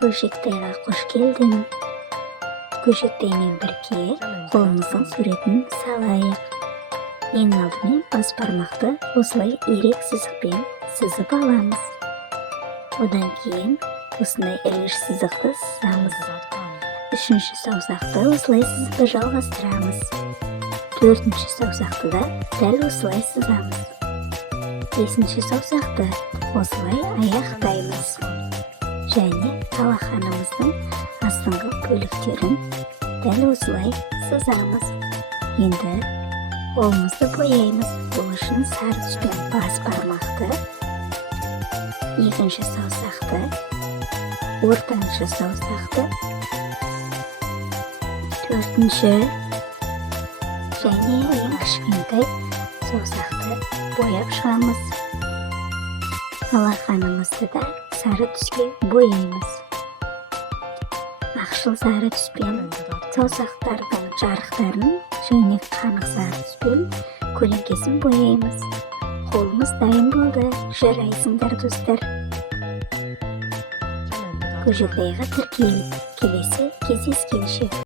Көшектайға қош келдің. Көшектаймен бірге қолымыздың суретін салайық. Ең алдымен бас бармақты осылай ирек сызықпен сызып аламыз. Одан кейін осындай ілгіш сызықты сызамыз. Үшінші саусақты осылай сызықты жалғастырамыз. Төртінші саусақты да дәл осылай сызамыз. Бесінші саусақты осылай аяқтаймыз. Және алақанымыздың астыңғы бөліктерін дәл осылай сызамыз. Енді қолымызды бояймыз. Бұл үшін сары түспен бас бармақты, екінші саусақты, ортаншы саусақты, төртінші және ең кішкентай саусақты бояп шығамыз. Алақанымызды да сары түске бояймыз. Ақшыл сары түспен саусақтардың жарықтарын және қанық сары түспен көлеңкесін бояймыз. Қолымыз дайын болды. Жарайсыңдар достар. Көшектайға тіркеліп келесі кездескенше.